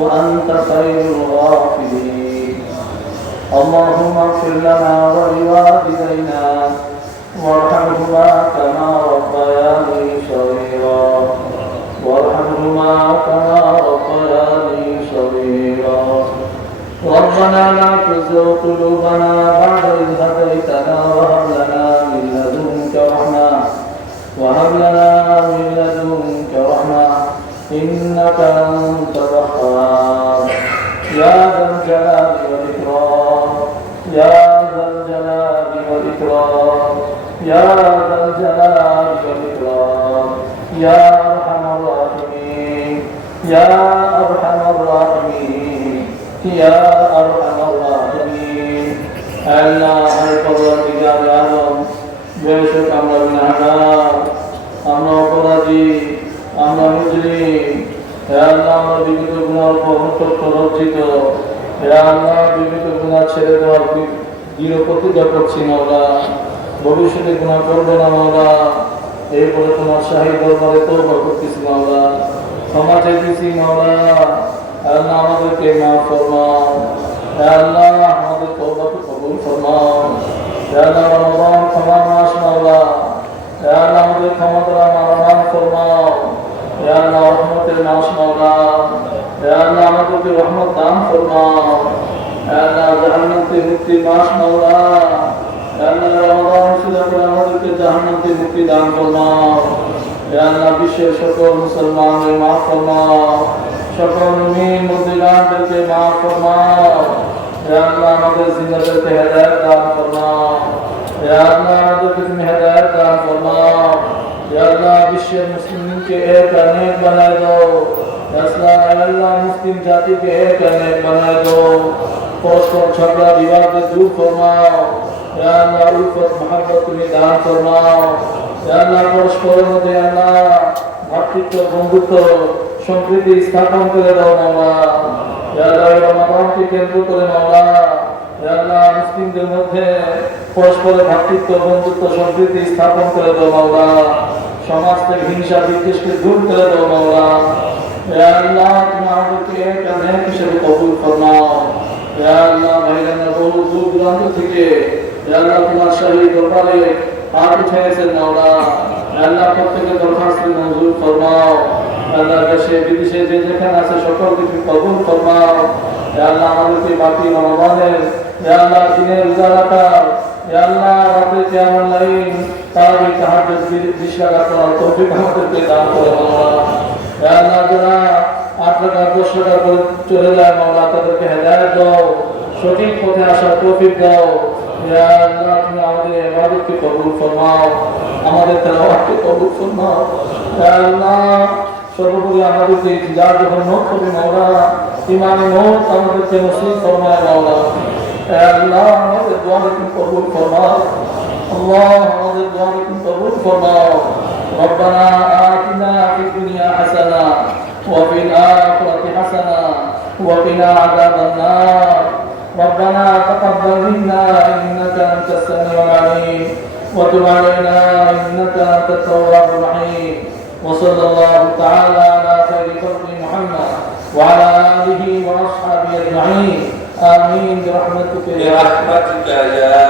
وأنت خير الغافرين اللهم اغفر لنا ولوالدينا وارحمهما كما ربياني صغيرا وارحمهما كما ربياني صغيرا ربنا لا تزغ قلوبنا بعد إذ هديتنا وهب لنا من لدنك رحمة وهب لنا من لدنك رحمة إنك أنت الوهاب يا ذا الجلال والإكرام يا أرحم الراحمين يا أرحم الراحمين يا أرحم الراحمين আল্লাহ পরবর্তীকার আলম বেশক আমরা গুনাহগার আমরা অপরাধী আমরা মুজরিম হে আল্লাহ আমরা বিগত গুনার উপর লজ্জিত হে আল্লাহ বিগত গুনাহ ছেড়ে দেওয়ার দৃঢ় প্রতিজ্ঞা করছি মাওলা ভবিষ্যতে গুনাহ করব না মাওলা। এরপরে তোমার শাহী দরবারে তৌবা করতেছি মাওলা। ক্ষমা চাইতেছি মাওলা। আমাদেরকে মাফ ফরমাও। আমাদের থেকে মাস মাওলা হে আল্লাহ রমাদান সুদা করে আমাদেরকে জাহান্নাম থেকে মুক্তি দান ফরমাও হে আল্লাহ বিশ্বের সকল মুসলমানদের মাফ ফরমাও সকল মুমিন মুসলিমদেরকে মাফ ফরমাও হে আল্লাহ আমাদের জিন্দাদেরকে হেদায়েত দান ফরমাও হে আল্লাহ আমাদেরকে তুমি হেদায়েত দান ফরমাও হে আল্লাহ বিশ্বের মুসলিমকে এক অনেক বানায় দাও হে আল্লাহ মুসলিম জাতিকে এক অনেক বানায় দাও পরস্পর ঝগড়া বিবাদকে দূর ফরমাও হে আল্লাহ উলফত মহাব্বত তুমি দান ফরমাও হে আল্লাহ পরস্পরের মধ্যে আল্লাহ ভাতৃত্ব বন্ধুত্ব, সম্প্রীতি স্থাপন করে দাও মাওলা। আল্লাহ রমাদানকে কেন্দ্র করে মাওলা। আল্লাহ মুসলিমদের মধ্যে পরস্পরের ভাতৃত্ব, বন্ধুত্ব, সম্প্রীতি স্থাপন করে দাও মাওলা। সমাজ থেকে হিংসা, বিদ্বেষকে দূর করে দাও মাওলা। আল্লাহ তুমি আমাদেরকে এক নেক হিসেবে কবুল ফরমাও। আল্লাহ ভাইরানা বহু দূর দূরান্ত থেকে আল্লাহ তোমার শাহী দরবারে হাত উঠেছেন মাওলা, আল্লাহ প্রত্যেকের দরখাস্ত মঞ্জুর ফরমাও। আল্লাহ দেশে, বিদেশে যে যেখানে আছে সকলকে তুমি কবুল ফরমাও। আল্লাহ আমাদেরকে বাকি রমাদানের আল্লাহ দিনের উজালাকার হে আল্লাহ রাতে কিয়ামুল লাইল তারাবি তাহাজ্জুদ বিশ্বাস করার তৌফিক আমাদেরকে দান করে মাওলা। আল্লাহ যারা আট টাকা দশ টাকা চলে যায় মাওলা, তাদেরকে হেদায়েত দাও, সঠিক পথে আসার তৌফিক দাও। হে আল্লাহ তুমি আমাদের ইবাদতকে কবুল ফরমাও আমাদের তেলাওয়াতকে কবুল ফরমাও হে আল্লাহ সর্বোপরি আমাদেরকে যার যখন মত হবে মাওলা ইমানে মত আমাদেরকে নসিব ফরমায় মাওলা হে আল্লাহ আমাদের দোয়াকে তুমি কবুল ফরমাও আল্লাহ আমাদের দোয়াকে তুমি কবুল ফরমাও ربنا آتنا في الدنيا حسنة وفي الآخرة حسنة وقنا عذاب النار ربنا تقبل منا وتب علينا إنك أنت التواب الرحيم. وصلى الله تعالى على خير خلق محمد وعلى آله وأصحابه أجمعين. آمين برحمتك يا برحمتك يا